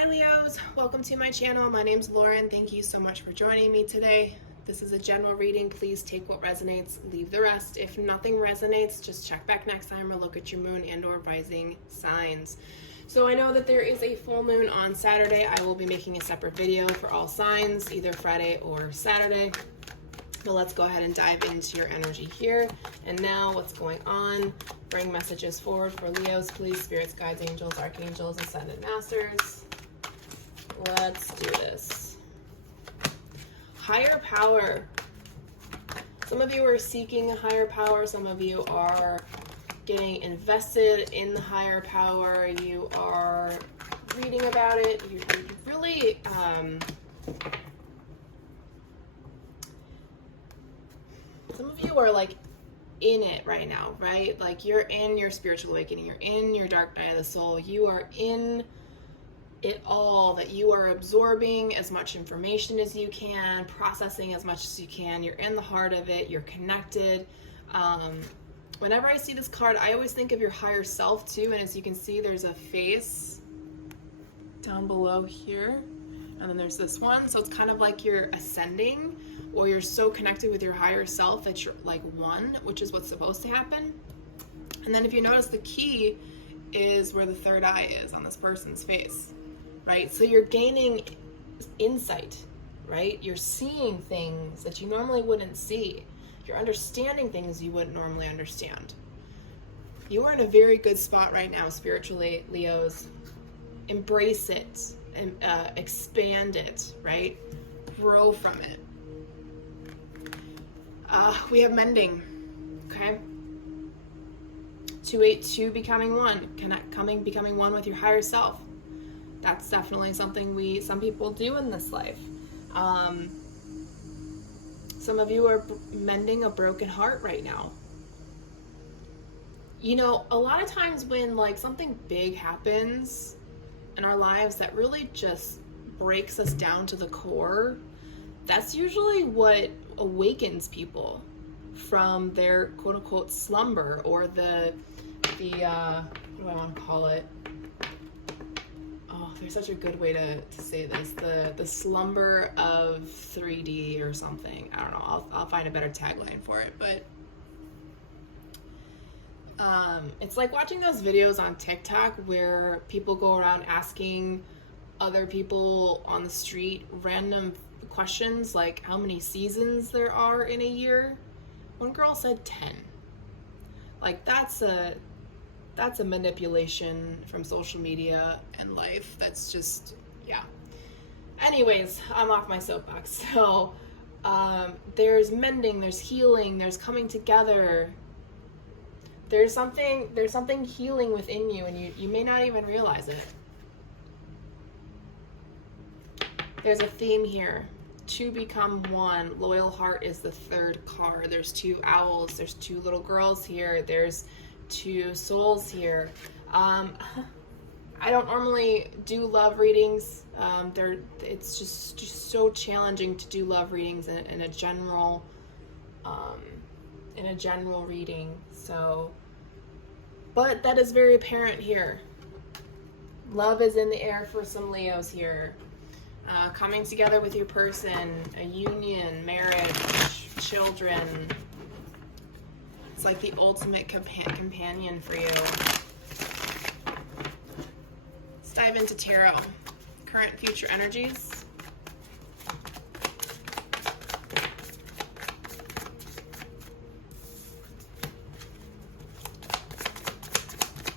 Hi Leos, welcome to my channel. My name's Lauren. Thank you so much for joining me today. This is a general reading. Please take what resonates, leave the rest. If nothing resonates, just check back next time or look at your moon and or rising signs. So I know that there is a full moon on Saturday. I will be making a separate video for all signs, either Friday or Saturday. But let's go ahead and dive into your energy here. And now what's going on? Bring messages forward for Leos, please. Spirits, guides, angels, archangels, ascended masters. Let's do this. Higher power. Some of you are seeking a higher power. Some of you are getting invested in the higher power. You are reading about it. You really some of you are like in it right now, right? Like you're in your spiritual awakening. You're in your dark night of the soul. You are in it all, that you are absorbing as much information as you can, processing as much as you can. You're in the heart of it. You're connected. Whenever I see this card, I always think of your higher self too. And as you can see, there's a face down below here. And then there's this one. So it's kind of like you're ascending, or you're so connected with your higher self that you're like one, which is what's supposed to happen. And then if you notice, the key is where the third eye is on this person's face, right? So you're gaining insight, right? You're seeing things that you normally wouldn't see. You're understanding things you wouldn't normally understand. You are in a very good spot right now spiritually, Leos. Embrace it and expand it, right? Grow from it. We have mending, okay? 282 becoming one, becoming one with your higher self. That's definitely something some people do in this life. Some of you are mending a broken heart right now. You know, a lot of times when like something big happens in our lives that really just breaks us down to the core, that's usually what awakens people from their quote-unquote slumber, or the what do I want to call it? Oh, there's such a good way to say this. The slumber of 3D or something. I don't know. I'll find a better tagline for it. But it's like watching those videos on TikTok where people go around asking other people on the street random questions like how many seasons there are in a year. One girl said 10. Like that's a manipulation from social media and life. That's just, yeah. Anyways, I'm off my soapbox. So there's mending, there's healing, there's coming together. There's something healing within you, and you may not even realize it. There's a theme here. To become one. Loyal heart is the third card. There's two owls. There's two little girls here. There's two souls here. I don't normally do love readings. It's just so challenging to do love readings in a general reading. So, but that is very apparent here. Love is in the air for some Leos here. Coming together with your person, a union, marriage, children. It's like the ultimate companion for you. Let's dive into tarot. Current, future energies.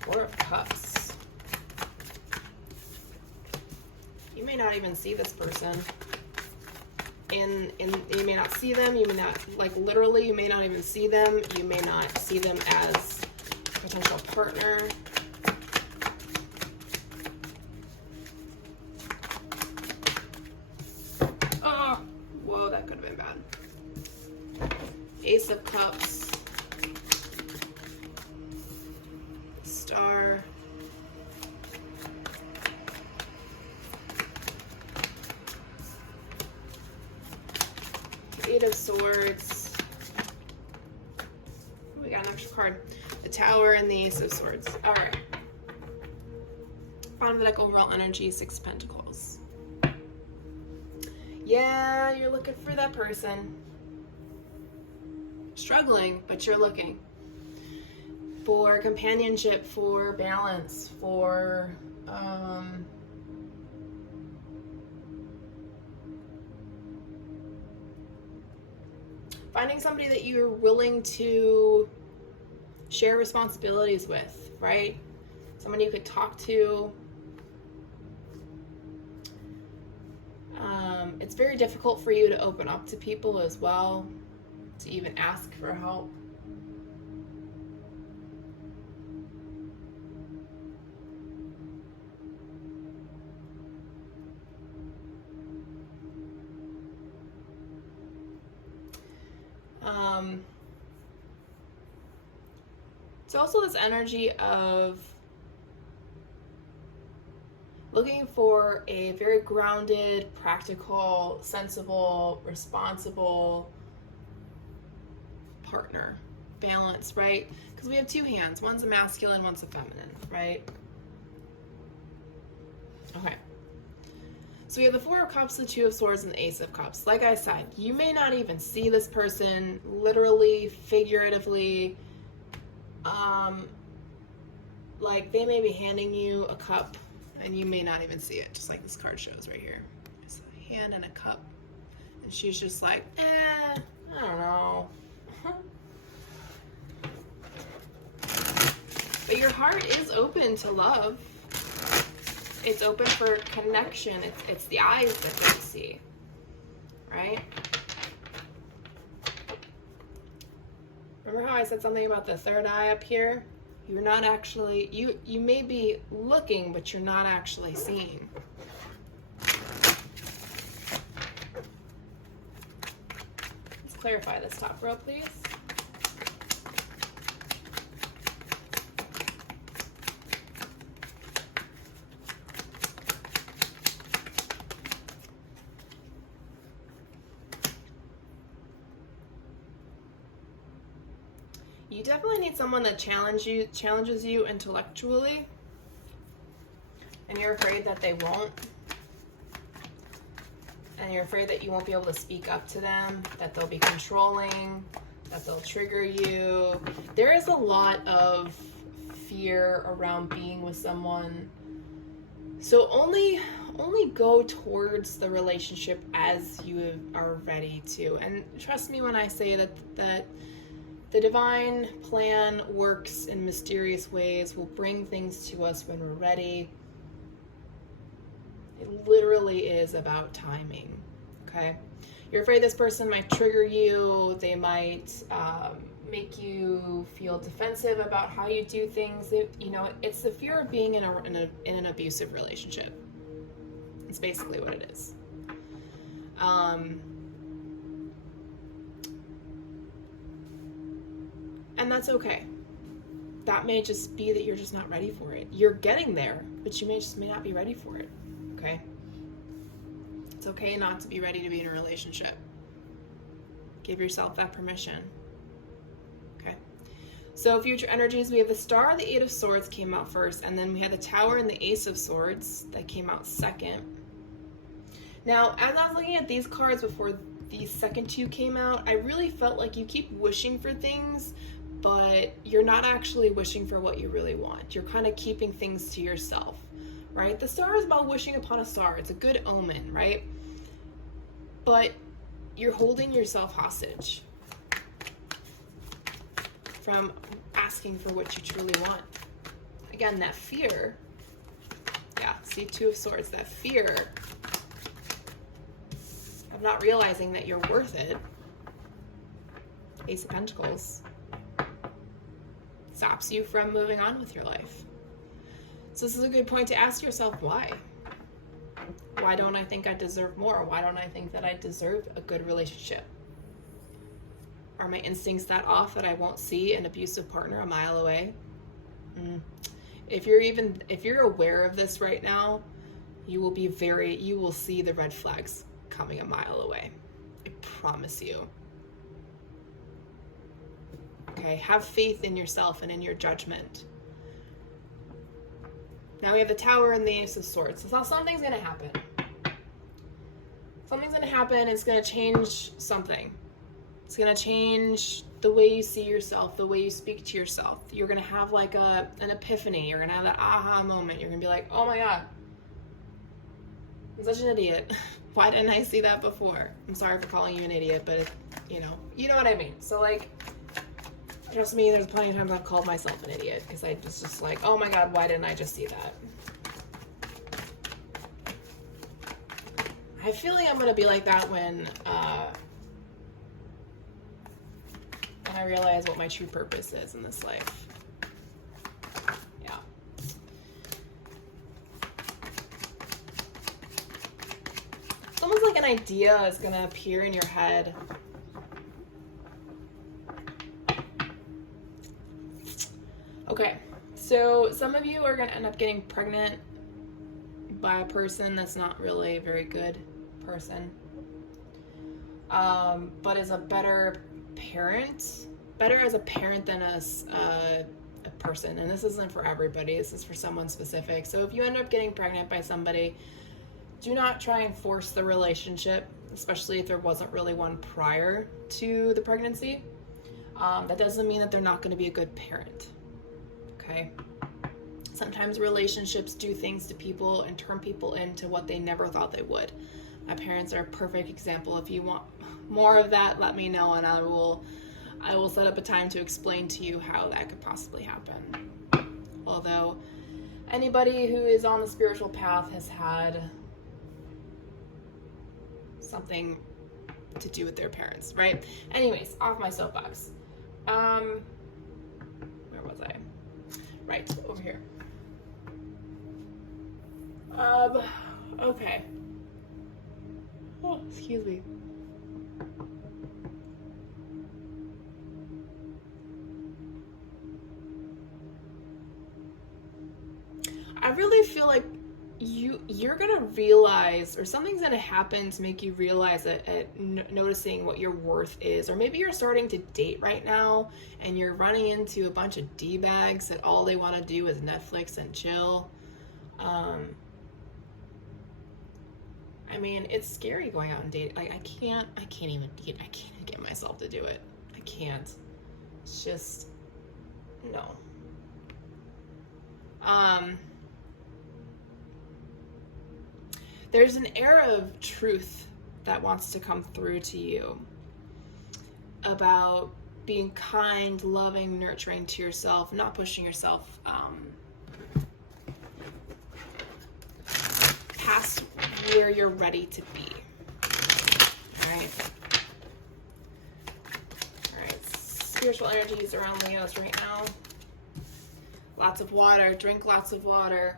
Four of Cups. You may not even see this person. You may not see them. You may not, like literally, you may not even see them. You may not see them as a potential partner. Oh, whoa, that could have been bad. Ace of Cups. Star. Eight of Swords. We got an extra card. The Tower and the Ace of Swords. All right. Profound Vedic overall energy, 6 of Pentacles. Yeah, you're looking for that person. Struggling, but you're looking for companionship, for balance, for finding somebody that you're willing to share responsibilities with, right? Someone you could talk to. It's very difficult for you to open up to people as well, to even ask for help. It's also this energy of looking for a very grounded, practical, sensible, responsible partner. Balance, right? Because we have 2 hands. One's a masculine, one's a feminine, right? Okay. So we have the 4 of Cups, the 2 of Swords, and the Ace of Cups. Like I said, you may not even see this person literally, figuratively. Like they may be handing you a cup and you may not even see it, just like this card shows right here. It's a hand and a cup. And she's just like, I don't know. But your heart is open to love. It's open for connection. It's the eyes that don't see, right? Remember how I said something about the third eye up here? You're not actually, you may be looking, but you're not actually seeing. Let's clarify this top row, please. You definitely need someone that challenges you intellectually, and you're afraid that they won't, and you're afraid that you won't be able to speak up to them, that they'll be controlling, that they'll trigger you. There is a lot of fear around being with someone, so only go towards the relationship as you are ready to. And trust me when I say that the divine plan works in mysterious ways, will bring things to us when we're ready. It literally is about timing, okay? You're afraid this person might trigger you. They might make you feel defensive about how you do things. It's the fear of being in an abusive relationship. It's basically what it is. And that's okay. That may just be that you're just not ready for it. You're getting there, but you may not be ready for it, okay? It's okay not to be ready to be in a relationship. Give yourself that permission, okay? So future energies, we have the Star, the 8 of Swords came out first, and then we had the Tower and the Ace of Swords that came out second. Now, as I was looking at these cards before these second 2 came out, I really felt like you keep wishing for things, but you're not actually wishing for what you really want. You're kind of keeping things to yourself, right? The Star is about wishing upon a star. It's a good omen, right? But you're holding yourself hostage from asking for what you truly want. Again, that fear, yeah, see 2 of Swords, that fear of not realizing that you're worth it. Ace of Pentacles stops you from moving on with your life. So this is a good point to ask yourself, why? Why don't I think I deserve more? Why don't I think that I deserve a good relationship? Are my instincts that off that I won't see an abusive partner a mile away? If you're aware of this right now, you will see the red flags coming a mile away. I promise you. Okay, have faith in yourself and in your judgment. Now we have the Tower and the Ace of Swords. So something's going to happen. Something's going to happen. It's going to change something. It's going to change the way you see yourself, the way you speak to yourself. You're going to have like an epiphany. You're going to have that aha moment. You're going to be like, oh my God, I'm such an idiot. Why didn't I see that before? I'm sorry for calling you an idiot, but you know what I mean. So like, trust me, there's plenty of times I've called myself an idiot because I just like, oh my God, why didn't I just see that? I feel like I'm going to be like that when I realize what my true purpose is in this life. Yeah. It's almost like an idea is going to appear in your head. Okay, so some of you are going to end up getting pregnant by a person that's not really a very good person, but is a better parent, better as a parent than as a person. And this isn't for everybody, this is for someone specific. So if you end up getting pregnant by somebody, do not try and force the relationship, especially if there wasn't really one prior to the pregnancy. That doesn't mean that they're not going to be a good parent. Okay? Sometimes relationships do things to people and turn people into what they never thought they would. My parents are a perfect example. If you want more of that, let me know, and I will set up a time to explain to you how that could possibly happen. Although anybody who is on the spiritual path has had something to do with their parents, right? Anyways, off my soapbox. Where was I? Right, over here. Okay. Oh, excuse me. I really feel like you're gonna realize, or something's gonna happen to make you realize that noticing what your worth is. Or maybe you're starting to date right now and you're running into a bunch of D-bags that all they want to do is Netflix and chill. I mean, it's scary going out and dating. Like, I can't even date. I can't even get myself to do it. I can't. It's just, no. There's an era of truth that wants to come through to you about being kind, loving, nurturing to yourself, not pushing yourself past where you're ready to be. All right. Spiritual energies around Leos right now. Lots of water. Drink lots of water.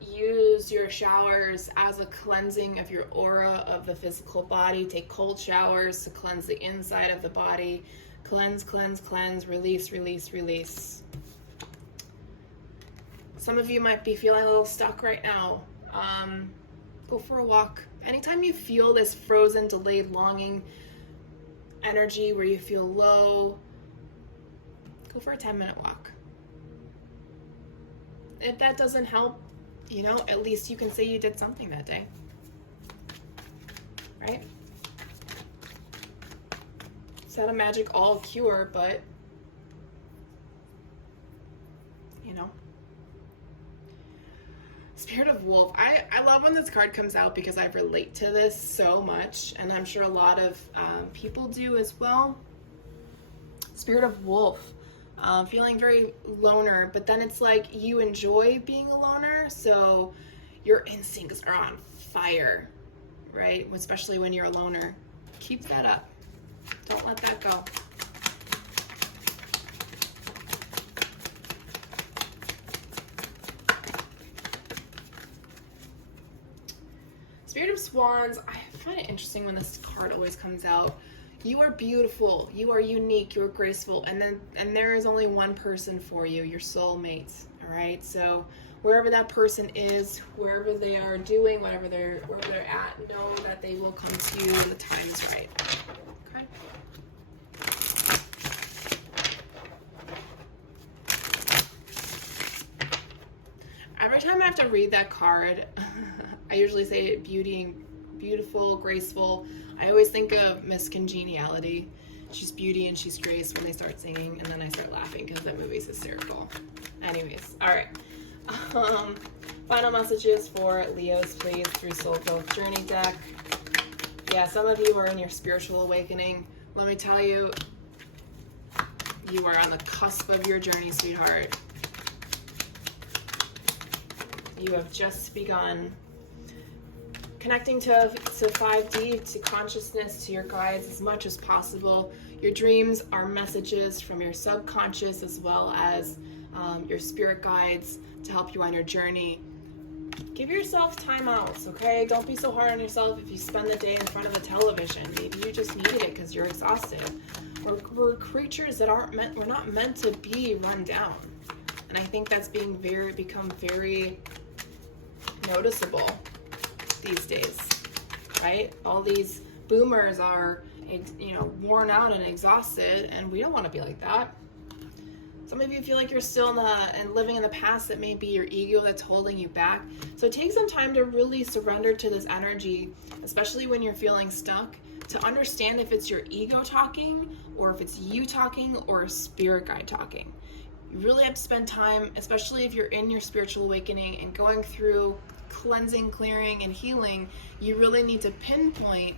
Use your showers as a cleansing of your aura of the physical body. Take cold showers to cleanse the inside of the body. Cleanse, cleanse, cleanse. Release, release, release. Some of you might be feeling a little stuck right now. Go for a walk. Anytime you feel this frozen, delayed longing energy where you feel low, go for a 10-minute walk. If that doesn't help, at least you can say you did something that day. Right? It's not a magic all cure, but, Spirit of Wolf. I love when this card comes out because I relate to this so much, and I'm sure a lot of people do as well. Spirit of Wolf. Feeling very loner, but then it's like you enjoy being a loner, so your instincts are on fire, right? Especially when you're a loner. Keep that up. Don't let that go. Spirit of Swans. I find it interesting when this card always comes out. You are beautiful, you are unique, you're graceful, and there is only one person for you, your soulmate. All right, so wherever that person is, wherever they are doing, wherever they're at, know that they will come to you when the time is right. Okay. I Every time I have to read that card, I usually say beautiful, graceful. I always think of Miss Congeniality. She's beauty and she's grace when they start singing, and then I start laughing because that movie's hysterical. Anyways, all right. Final messages for Leos, please, through Soul Growth Journey deck. Yeah, some of you are in your spiritual awakening. Let me tell you, you are on the cusp of your journey, sweetheart. You have just begun connecting to 5D, to consciousness, to your guides as much as possible. Your dreams are messages from your subconscious as well as your spirit guides to help you on your journey. Give yourself time outs, okay? Don't be so hard on yourself if you spend the day in front of the television. Maybe you just needed it because you're exhausted. We're creatures that we're not meant to be run down. And I think that's become very noticeable these days, right? All these boomers are, worn out and exhausted, and we don't want to be like that. Some of you feel like you're still living in the past. That may be your ego that's holding you back. So take some time to really surrender to this energy, especially when you're feeling stuck, to understand if it's your ego talking or if it's you talking or a spirit guide talking. You really have to spend time, especially if you're in your spiritual awakening and going through cleansing, clearing, and healing. You really need to pinpoint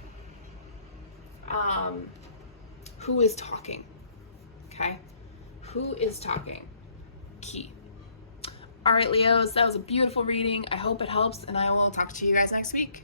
who is talking, okay? Who is talking? Key. All right, Leos, that was a beautiful reading. I hope it helps, and I will talk to you guys next week.